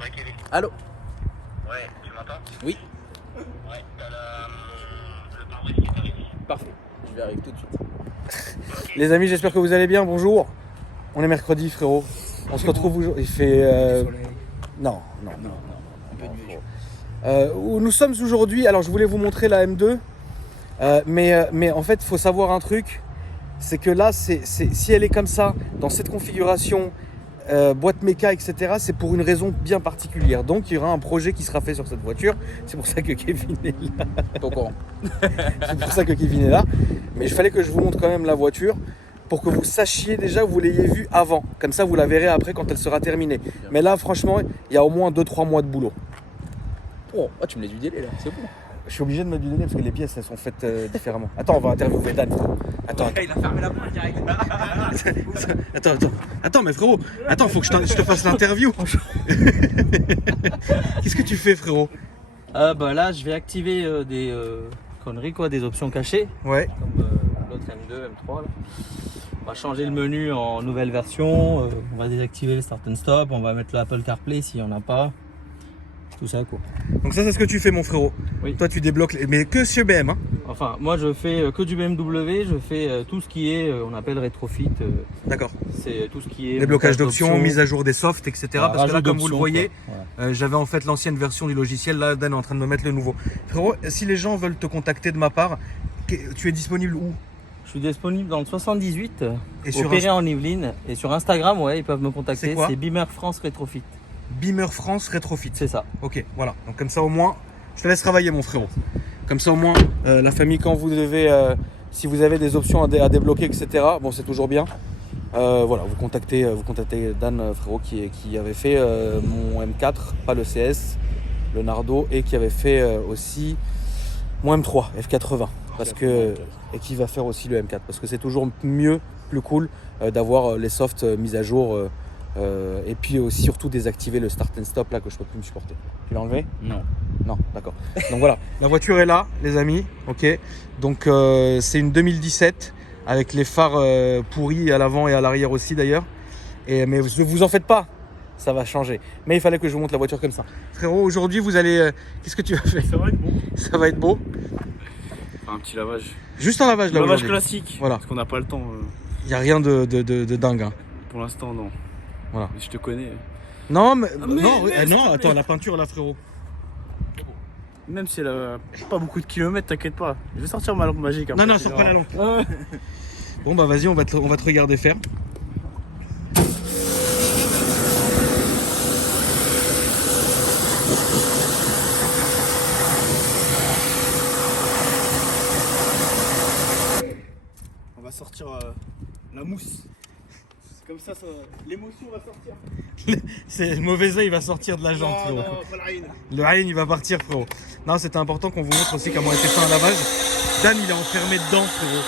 Ouais, Kevin. Allô? Ouais, tu m'entends? Oui. Ouais, t'as le pare-brise qui est arrivé. Parfait. Je vais arriver tout de suite. Les amis, j'espère que vous allez bien. Bonjour. On est mercredi, frérot. On se retrouve aujourd'hui. Il fait. Non. Un peu nuageux. Où nous sommes aujourd'hui. Alors, je voulais vous montrer la M2. Mais en fait, il faut savoir un truc. C'est que là, si elle est comme ça, dans cette configuration, boîte méca, etc., c'est pour une raison bien particulière. Donc, il y aura un projet qui sera fait sur cette voiture. C'est pour ça que Kevin est là. Pas au courant. C'est pour ça que Kevin est là. Mais il fallait que je vous montre quand même la voiture pour que vous sachiez déjà que vous l'ayez vue avant. Comme ça, vous la verrez après quand elle sera terminée. Mais là, franchement, il y a au moins 2-3 mois de boulot. Oh, tu me laisses du délai là, c'est bon. Je suis obligé de mettre du délai parce que les pièces, elles sont faites différemment. Attends, on va interviewer Dan. Attends. Il a fermé la porte direct. Attends, mais frérot, faut que je te fasse l'interview. Qu'est-ce que tu fais, frérot? Là, je vais activer des conneries, quoi, des options cachées, Ouais. comme l'autre M2, M3. Là. On va changer le menu en nouvelle version, on va désactiver le Start and Stop, on va mettre l'Apple CarPlay s'il n'y en a pas. Tout ça, quoi. Donc ça, c'est ce que tu fais, mon frérot. Oui. Toi, tu débloques, mais que chez BM, hein. Enfin, moi, je fais que du BMW, je fais tout ce qui est, on appelle rétrofit. D'accord. C'est tout ce qui est Débloquage montage d'options, mise à jour des softs, etc. Voilà, Parce que là, rajout comme vous le d'options, voyez, quoi. Voilà. j'avais en fait l'ancienne version du logiciel. Là, Dan est en train de me mettre le nouveau. Frérot, si les gens veulent te contacter de ma part, tu es disponible où? Je suis disponible dans le 78, Et au sur Perret en Yvelines. Et sur Instagram, ouais, ils peuvent me C'est contacter. quoi? C'est Beamer France Rétrofit. Beamer France Rétrofit. C'est ça. Ok, voilà. Donc comme ça au moins, je te laisse travailler, mon frérot. Comme ça au moins, la famille, quand vous devez, si vous avez des options à débloquer, etc. Bon, c'est toujours bien. Voilà, vous contactez Dan, frérot, qui avait fait mon M4, pas le CS, le Nardo, et qui avait fait aussi mon M3 F80, parce que et qui va faire aussi le M4, parce que c'est toujours mieux, plus cool d'avoir les softs mis à jour. Et puis aussi surtout désactiver le start and stop là que je peux plus me supporter. Tu l'as enlevé? Non. Non, d'accord. Donc voilà, la voiture est là, les amis. Ok. Donc c'est une 2017 avec les phares pourris à l'avant et à l'arrière aussi d'ailleurs. Mais vous en faites pas, ça va changer. Mais il fallait que je vous montre la voiture comme ça. Frérot, aujourd'hui vous allez, qu'est-ce que tu vas faire? Ça va être bon. Ça va être beau. Un petit lavage. Juste un lavage là. Lavage aujourd'hui. classique. Voilà. Parce qu'on n'a pas le temps. Il y a rien de dingue. Hein. Pour l'instant, non. Voilà. Mais je te connais. Non, mais, mais- non, mais s'il te attends, plaît. la peinture là, frérot. Même si elle a pas beaucoup de kilomètres, t'inquiète pas. Je vais sortir ma lampe magique. après, Non, tu sors verras. pas la lampe. Ouais. Bon bah vas-y, on va te regarder faire. On va sortir la mousse. Comme ça, l'émotion va sortir. C'est le mauvais œil, il va sortir de la jante, frérot. Non, pas la haine. Le Ryan, il va partir, frérot. Non, c'était important qu'on vous montre aussi comment était fait un lavage. Dan, il est enfermé dedans, frérot.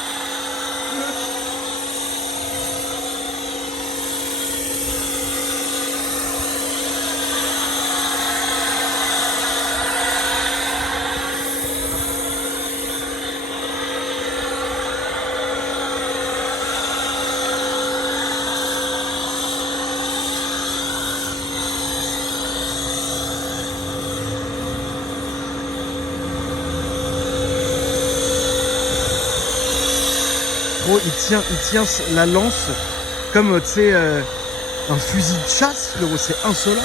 Frérot, il tient la lance comme, tu sais, un fusil de chasse, frérot. C'est insolent.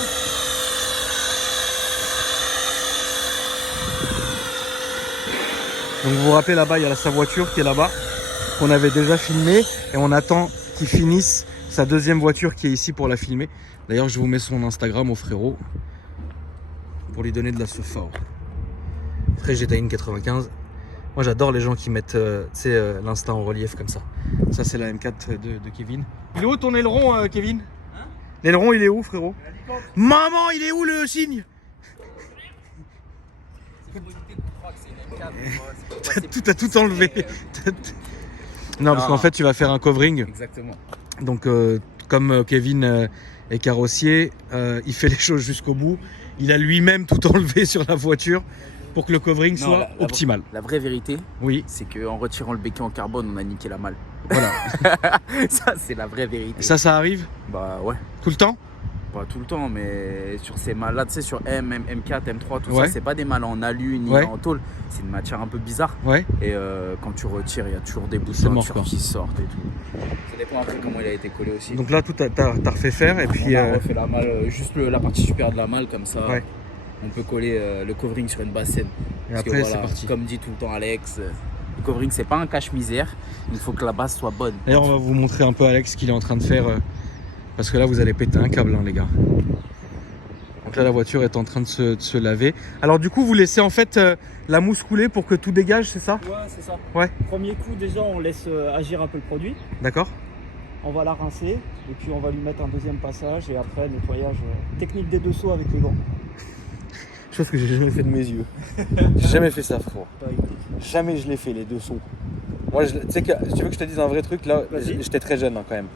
Donc vous vous rappelez, là-bas, il y a sa voiture qui est là-bas, qu'on avait déjà filmé, et on attend qu'il finisse sa deuxième voiture qui est ici pour la filmer. D'ailleurs, je vous mets son Instagram au frérot pour lui donner de la fort. Frère Gétaïne 95. Moi, j'adore les gens qui mettent l'instinct en relief comme ça. Ça, c'est la M4 de Kevin. Il est où ton aileron, Kevin? L'aileron, il est où, frérot? Maman, il est où le signe? T'as tout enlevé. Non, parce qu'en fait, tu vas faire un covering. Exactement. Donc, comme Kevin est carrossier, il fait les choses jusqu'au bout. Il a lui-même tout enlevé sur la voiture pour que le covering soit optimal. La vraie vérité, Oui, c'est qu'en retirant le béquet en carbone, on a niqué la malle. voilà. Ça, c'est la vraie vérité. Ça arrive Bah ouais. tout le temps? Pas tout le temps, mais sur ces mâles là, tu sais, sur M4, M3, tout Ouais. ça, c'est pas des mâles en alu ni Ouais. en tôle. C'est une matière un peu bizarre. Ouais. Et quand tu retires, il y a toujours des bouts C'est mort, de quoi. qui sortent et tout. Ça dépend après comment il a été collé aussi. Donc là, tout t'as refait faire et puis. on a refait la malle, juste la partie supérieure de la malle, comme ça. Ouais. On peut coller le covering sur une bassine. Et Parce que après, c'est parti. Comme dit tout le temps Alex, le covering c'est pas un cache-misère. Il faut que la base soit bonne. D'ailleurs, on va vous montrer un peu Alex ce qu'il est en train de faire. Parce que là, vous allez péter un câble, hein, les gars. Donc là, la voiture est en train de se laver. Alors, du coup, vous laissez en fait la mousse couler pour que tout dégage, c'est ça? Ouais, c'est ça. Ouais. Premier coup, déjà, on laisse agir un peu le produit. D'accord. On va la rincer et puis on va lui mettre un deuxième passage et après nettoyage technique des 2 seaux avec les gants. Chose que j'ai jamais fait de mes yeux. J'ai jamais fait ça, frérot. Pas éviter. Jamais je l'ai fait, les 2 sauts. Moi, tu sais que, si tu veux que je te dise un vrai truc, là, Vas-y. j'étais très jeune, hein, quand même.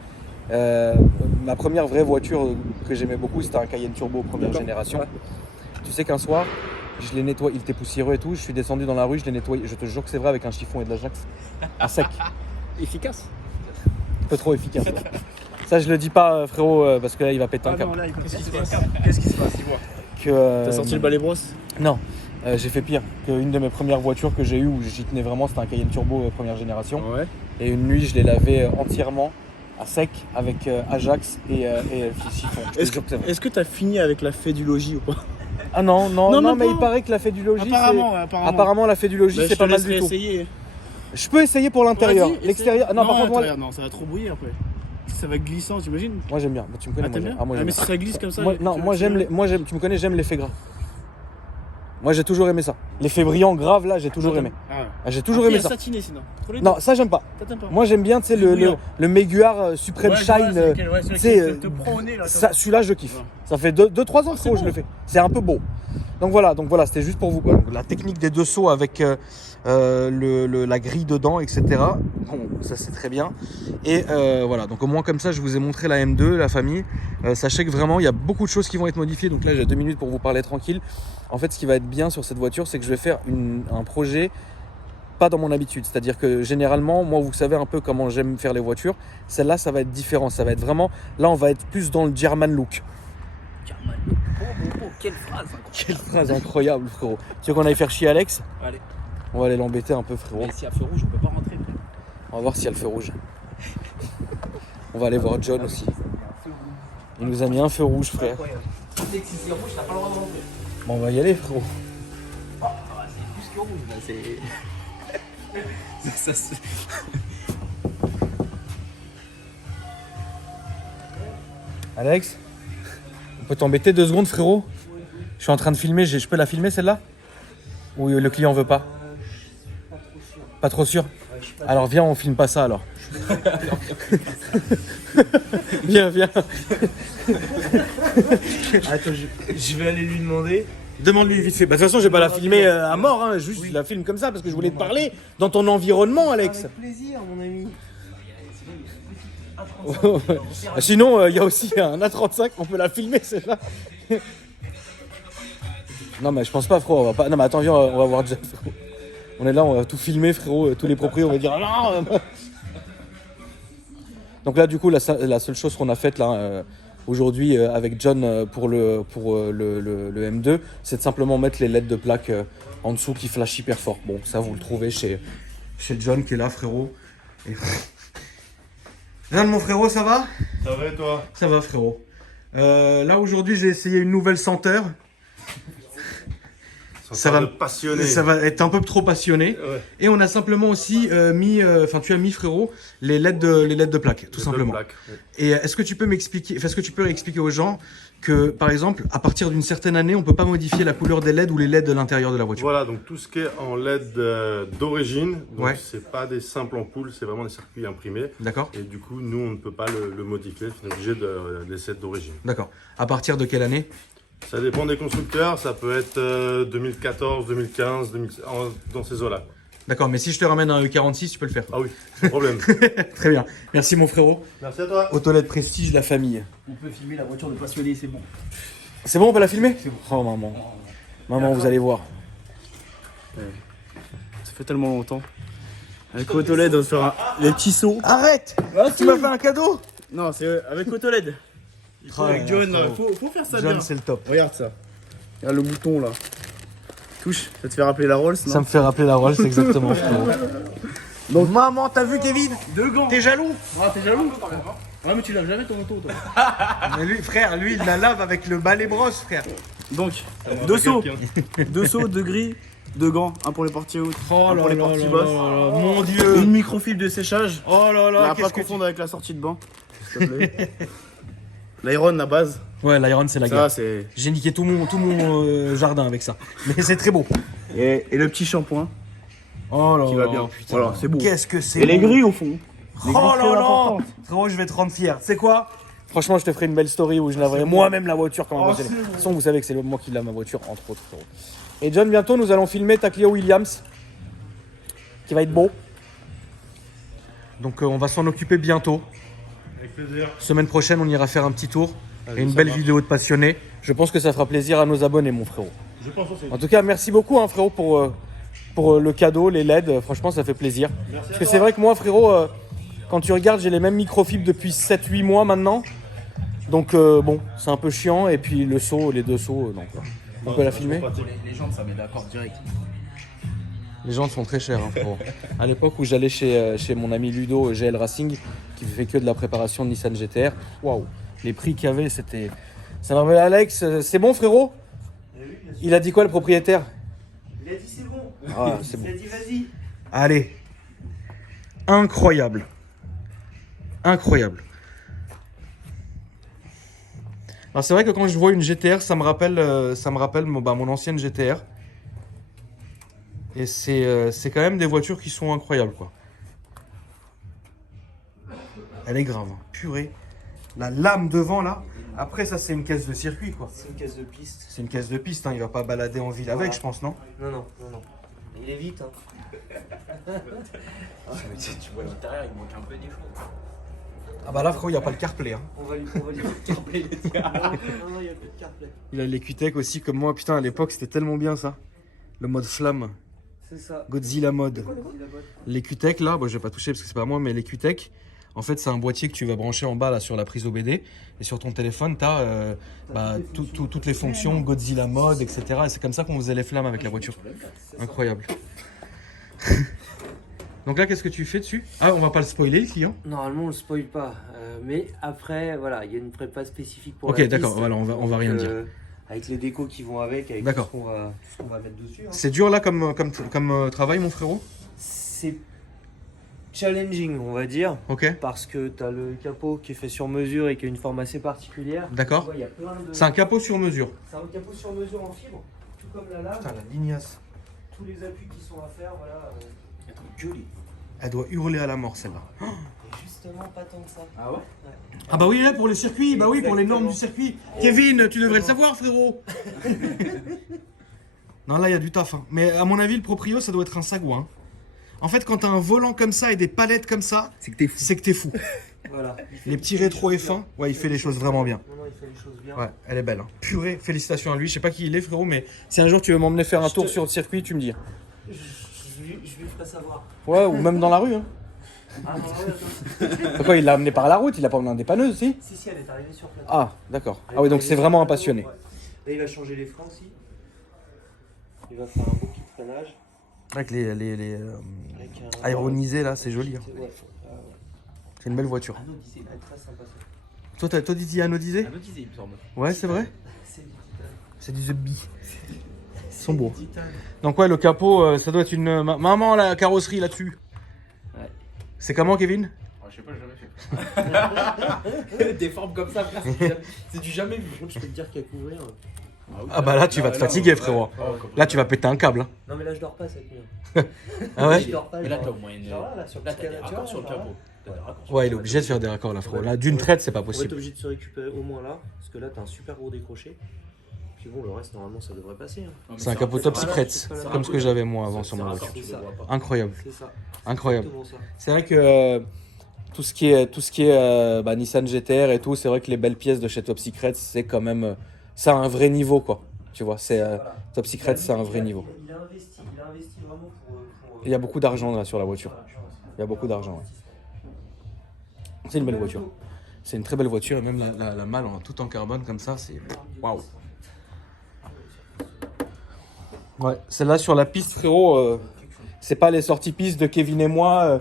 Ma première vraie voiture que j'aimais beaucoup, c'était un Cayenne Turbo première D'accord. génération. Ouais. Tu sais qu'un soir, je l'ai nettoyé, il était poussiéreux et tout, je suis descendu dans la rue, je l'ai nettoyé, je te jure que c'est vrai, avec un chiffon et de l'Ajax, à sec. Efficace. Un peu trop efficace. Ouais. Ça, je le dis pas, frérot, parce que là, il va péter un câble. Qu'est-ce qui se passe? Qu'est-ce qui se passe? Dis-moi. Que, T'as sorti le balai brosse? Non, j'ai fait pire. Une de mes premières voitures que j'ai eues où j'y tenais vraiment, c'était un Cayenne Turbo première génération. Ouais. Et une nuit, je l'ai lavé entièrement à sec avec Ajax et chiffon. Je te jure que c'est vrai. Est-ce que t'as fini avec la fédulogie ou pas? Ah non, non, Non, non, même mais pas. il paraît que la fédulogie, apparemment la fédulogie, Bah, c'est je pas te mal laisserai du tout. essayer. Je peux essayer pour l'intérieur, Vas-y, l'extérieur. Non, par contre, moi, non, ça va trop bouillir après. Ça va être glissant, t'imagines? moi j'aime bien. Tu me connais, Ah, t'aimes bien? moi Ah, j'aime mais bien. si ça glisse comme ça. Moi, non, moi j'aime les, moi j'aime, tu me connais, j'aime l'effet gras. Moi j'ai toujours aimé ça. L'effet brillant grave là, j'ai toujours aimé. Ah ouais. Ah, j'ai toujours aimé ça. Satiné sinon. Pour les Non, ça j'aime pas. deux. T'aimes pas? Moi j'aime bien, tu sais, Le le brillant. Meguiar Supreme Shine. tu sais, prend au nez là. ça, celui-la je kiffe. Ouais. Ça fait 2-3 ans Ah, c'est que je beau. le fais. C'est un peu beau. Donc voilà, c'était juste pour vous. Quoi. Donc, la technique des 2 sauts avec la grille dedans, etc. Bon, ça c'est très bien. Et voilà, donc au moins comme ça, je vous ai montré la M2, la famille. Sachez que vraiment, il y a beaucoup de choses qui vont être modifiées. Donc là, j'ai 2 minutes pour vous parler tranquille. En fait, ce qui va être bien sur cette voiture, c'est que je vais faire un projet pas dans mon habitude. C'est-à-dire que généralement, moi, vous savez un peu comment j'aime faire les voitures. Celle-là, ça va être différent. Ça va être vraiment... Là, on va être plus dans le German look. Quelle phrase incroyable. Quelle phrase incroyable, frérot. Tu veux qu'on aille faire chier Alex? Allez. On va aller l'embêter un peu, frérot. Mais s'il y a feu rouge, on peut pas rentrer. On va voir s'il y a le feu rouge. On va aller voir John aussi. Il nous a mis un feu rouge, frère. Dès que c'est rouge, t'as pas le droit de rentrer. Bon, on va y aller, frérot. C'est plus que rouge, là, c'est. ça, Alex, on peut t'embêter 2 secondes, frérot? Je suis en train de filmer, je peux la filmer celle-là? Ou le client veut pas? Pas trop sûr? Alors viens, on filme pas ça alors. Viens. Attends, je vais aller lui demander. Demande-lui vite fait. Bah, de toute façon, je vais pas la filmer à mort, hein. Juste je la filme comme ça parce que je voulais te parler dans ton environnement, Alex. Avec plaisir, mon ami. Sinon, il y a aussi un A35, on peut la filmer celle-là. Non, mais je pense pas, frérot. On va pas... Non, mais attends, viens, on va voir Jeff. Frérot. On est là, on va tout filmer, frérot. Tous les propriétaires, on va dire ah, non. Donc là, du coup, la seule chose qu'on a faite là aujourd'hui avec John pour le M2, c'est de simplement mettre les LED de plaque en dessous qui flashent hyper fort. Bon, ça, vous le trouvez chez John qui est là, frérot. Et... John, mon frérot, ça va? Ça va et toi? Ça va, frérot. Là, aujourd'hui, j'ai essayé une nouvelle senteur. Ça va me passionner. Ça va être un peu trop passionné. Ouais. Et on a simplement aussi mis, tu as mis, frérot, les LED de plaque, tout simplement. Et est-ce que tu peux m'expliquer, est-ce que tu peux expliquer aux gens que, par exemple, à partir d'une certaine année, on peut pas modifier la couleur des LED ou les LED de l'intérieur de la voiture? Voilà, donc tout ce qui est en LED d'origine, donc Ouais. c'est pas des simples ampoules, c'est vraiment des circuits imprimés. D'accord. Et du coup, nous, on ne peut pas le modifier, on est obligé de laisser être d'origine. D'accord. À partir de quelle année? Ça dépend des constructeurs, ça peut être 2014, 2015, dans ces eaux-là. D'accord, mais si je te ramène un E46, tu peux le faire. Ah oui, sans problème. Très bien. Merci, mon frérot. Merci à toi. Autoled Prestige, la famille. On peut filmer la voiture de passionné, c'est bon. C'est bon, on peut la filmer? C'est bon. Oh, maman. Maman, vous allez voir. Ça fait tellement longtemps. Avec Autoled, on va se faire les petits sauts. Arrête! Ah, Tu m'as fait un cadeau? Non, c'est avec Autoled. Il faut avec John, là, faut faire ça bien. John, c'est le top. Regarde ça. Regarde le bouton là. Touche, ça te fait rappeler la Rolls, non? Ça me fait rappeler la Rolls, exactement. Donc, Maman, t'as vu Kevin? 2 gants. T'es jaloux? Ah, t'es jaloux? Ouais, mais tu laves jamais ton auto, toi. Mais lui, frère, lui, il la lave avec le balai brosse, frère. Donc, 2 seaux. 2 seaux, 2 gris, 2 gants. Un pour les portiers hautes, Oh un pour les portiers basses. mon Dieu. Une microfibre de séchage. Oh là Là, là, à pas confondre avec la sortie de banc. S'il te plaît. L'Iron, la base. Ouais, l'Iron, c'est la Ça, guerre. c'est. J'ai niqué tout mon jardin avec ça. Mais c'est très beau. Et le petit shampoing Oh là qui va là, bien. putain. Voilà, c'est beau. Qu'est-ce que c'est Et les beau. grilles au fond. Oh là là. Frérot, je vais te rendre fier. C'est quoi? Franchement, je te ferai une belle story où je laverai moi-même la voiture quand on va bosser. De toute façon, vous savez que c'est moi qui lave ma voiture, entre autres. Frérot. Et John, bientôt, nous allons filmer ta Clio Williams. Qui va être beau. Donc, on va s'en occuper bientôt. Avec plaisir. Semaine prochaine, on ira faire un petit tour. Et une belle vidéo de passionné. Je pense que ça fera plaisir à nos abonnés, mon frérot. Je pense aussi. En tout cas, merci beaucoup, hein, frérot, pour le cadeau, les LED. Franchement, ça fait plaisir. Parce que c'est vrai que moi, frérot, quand tu regardes, j'ai les mêmes microfibres depuis 7-8 mois maintenant. Donc, bon, c'est un peu chiant. Et puis, le seau, les 2 seaux, donc, on peut la filmer. Les gens, ça met d'accord direct. Les jantes sont très chères, hein, frérot. À l'époque où j'allais chez mon ami Ludo, GL Racing, qui fait que de la préparation de Nissan GTR, waouh, les prix qu'il y avait, c'était. Ça m'a rappelé Alex, c'est bon, frérot? Il a dit quoi, le propriétaire? Il a dit c'est bon. Ah, c'est bon. Il a dit vas-y. Allez. Incroyable. Incroyable. Alors c'est vrai que quand je vois une GTR, ça me rappelle mon ancienne GTR. Et c'est quand même des voitures qui sont incroyables, quoi. Elle est grave, hein. Purée. La lame devant, là. Après, ça, c'est une caisse de circuit, quoi. C'est une caisse de piste. C'est une caisse de piste, hein. Il va pas balader en ville avec, je pense, non? Non, non, non, non. Il est vite, hein. Tu vois l'intérieur, il manque un peu des choses. Ah bah là, frérot, il n'y a pas le CarPlay, hein. On va lui carplay les gars. Non, non, il n'y a plus de carplay. Il a les QTEC aussi, comme moi. Putain, à l'époque, c'était tellement bien, ça. Le mode flamme. C'est ça. Godzilla mode. Les QTEC, là, bon, je vais pas toucher parce que c'est pas moi, mais les QTEC, en fait, c'est un boîtier que tu vas brancher en bas, là, sur la prise OBD. Et sur ton téléphone, tu as toutes les fonctions, Godzilla mode, etc. Et c'est comme ça qu'on faisait les flammes avec la voiture. Incroyable. Donc là, qu'est-ce que tu fais dessus? Ah, on va pas le spoiler ici, hein? Normalement, on le spoil pas, mais après, voilà, il y a une prépa spécifique pour Ok, la d'accord, piste. voilà, on va rien dire. Avec les décos qui vont avec tout D'accord. ce qu'on va mettre dessus. Hein. C'est dur là comme travail, mon frérot? C'est challenging, on va dire, Ok, parce que tu as le capot qui est fait sur mesure et qui a une forme assez particulière. d'accord. Tu vois, il y a plein de... C'est un capot sur mesure. C'est un capot sur mesure en fibre, tout comme la lame. Putain, la lignasse. Tous les appuis qui sont à faire, voilà. Elle doit hurler à la mort, celle-là. Et justement, pas tant que ça. Ah ouais? Ah bah oui, là, pour les circuits, bah oui, pour les normes du circuit. Kevin, tu devrais le savoir, frérot. Non, là, il y a du taf. Hein. Mais à mon avis, le proprio, ça doit être un sagouin. En fait, quand t'as un volant comme ça et des palettes comme ça, c'est que t'es fou. Voilà. Les petits rétro F1, ouais, il fait les choses vraiment bien. Non, non, il fait les choses bien. Ouais, elle est belle. Hein. Purée, félicitations à lui. Je sais pas qui il est, frérot, mais si un jour tu veux m'emmener faire un tour sur le circuit, tu me dis. Je lui ferai savoir. Ouais, ou même dans la rue. Hein. Ah non, ouais, attends. Pourquoi il l'a amené par la route? Il l'a pas emmené en dépanneuse, si? Si, elle est arrivée sur place. Ah, d'accord. Ah oui, donc c'est vraiment un passionné. Ouais. Là, il va changer les freins aussi. Il va faire un beau petit freinage. Avec les Avec un... aéronisés là, c'est joli. Hein. Ouais. C'est une belle voiture. Anodisé, elle est très sympa. Toi, dit anodisé? Anodisé, il me semble. Ouais, c'est vrai. C'est du titane. C'est du The Bee. Ils sont beaux. Du titane. Donc ouais, le capot, ça doit être une maman la carrosserie là-dessus. Ouais. C'est comment, Kevin? Oh, je sais pas, j'ai jamais fait. Des formes comme ça, frère, c'est du jamais vu. Par contre, je peux te dire qu'à couvrir. Ah bah là, tu vas te fatiguer, frérot. Là, tu vas péter un câble. Hein. Non, mais là, je dors pas cette nuit. Ah ouais? Je dors pas. Mais là, je t'as dors. au moins une. Genre là, sur le Là, t'as des canapé, raccords sur le genre là. capot. T'as des raccords sur Ouais, le il est capot. obligé de faire des raccords là, frérot. Là, d'une traite, c'est pas On va être possible. obligé de se récupérer au moins là, parce que là, t'as un super gros décroché. Puis bon, le reste, normalement, ça devrait passer. Hein. Non, mais C'est un capot top Voilà, secret, c'est pas la- comme ce que j'avais moi avant C'est sur ma raccord, voiture. tu le vois pas. Incroyable, C'est ça. incroyable. Exactement ça. C'est vrai que tout ce qui est Nissan GTR et tout, c'est vrai que les belles pièces de chez Top Secret, c'est quand même ça a un vrai niveau quoi. Tu vois, c'est Voilà. Top Secret, c'est un vrai niveau. Il a investi vraiment pour Il y a beaucoup d'argent là sur la voiture. Il y a beaucoup d'argent. Ouais. C'est une belle voiture. C'est une très belle voiture et même la malle en tout en carbone comme ça, c'est waouh. Ouais, celle-là sur la piste, frérot, c'est pas les sorties pistes de Kevin et moi.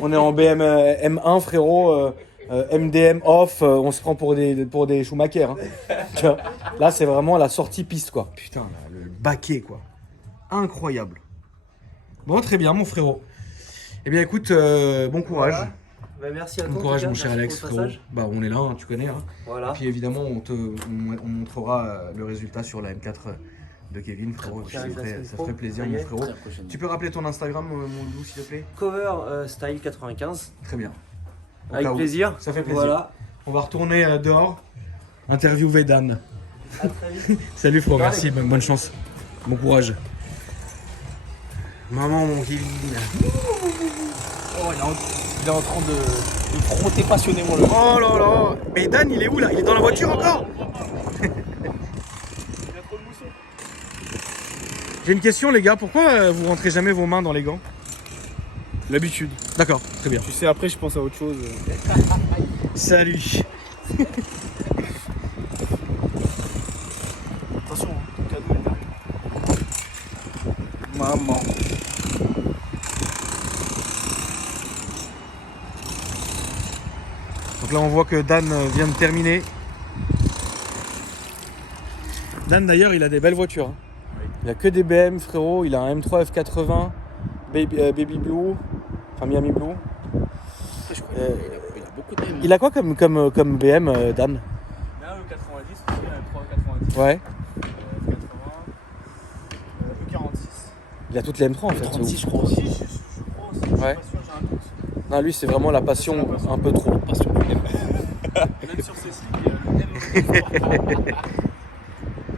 On est en BM M1, frérot. MDM off, on se prend pour des Schumacher. Hein. Tu vois, là, c'est vraiment la sortie piste, quoi. Putain, là, le baquet, quoi. Incroyable. Bon, très bien, mon frérot. Eh bien, écoute, bon courage. Voilà. Bah, merci à toi. Bon en courage, tout cas, mon cher merci Alex, pour le frérot. passage. Bah, on est là, hein, tu connais. Hein. Voilà. Et puis, évidemment, on montrera le résultat sur la M4 de Kevin, frérot. Ça ferait plaisir, mon frérot. Tu peux rappeler ton Instagram, mon loup, s'il te plaît? Cover Style 95. Très bien. Au Avec cas où. plaisir. Ça fait plaisir. Voilà. On va retourner dehors, interviewer Dan. À très vite. Salut, frérot, merci, bonne chance. Bon courage. Maman, mon Kevin. Oh, il est en train de frotter passionnément le. Oh là là. Mais Dan, il est où là? Il est dans la voiture encore? J'ai une question, les gars. Pourquoi vous rentrez jamais vos mains dans les gants? L'habitude. D'accord, très bien. Tu sais, après, je pense à autre chose. Salut. Attention, ton cadeau est là. Maman. Donc là, on voit que Dan vient de terminer. Dan, d'ailleurs, il a des belles voitures. Hein. Il a que des BM, frérot. Il a un M3 F80, Baby Blue, enfin Miami Blue. Je crois il a beaucoup de Il a quoi comme BM, Dan? Là, le 90, il y a un 390. Ouais. 80. E46. Il a toutes les M3 en fait. 36, c'est je crois Si, aussi. je crois aussi. Je suis Ouais. pas sûr, j'ai un doute. ouf. Non, lui, c'est vraiment la passion un peu trop. Passion. Même sur ces signes, le M.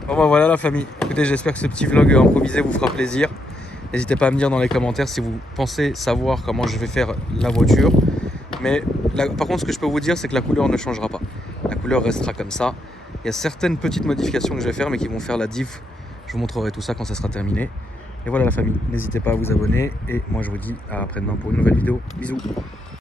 Bon bah voilà la famille. Écoutez, j'espère que ce petit vlog improvisé vous fera plaisir. N'hésitez pas à me dire dans les commentaires si vous pensez savoir comment je vais faire la voiture. Mais par contre, ce que je peux vous dire, c'est que la couleur ne changera pas. La couleur restera comme ça. Il y a certaines petites modifications que je vais faire, mais qui vont faire la diff. Je vous montrerai tout ça quand ça sera terminé. Et voilà la famille. N'hésitez pas à vous abonner. Et moi, je vous dis à après-demain pour une nouvelle vidéo. Bisous.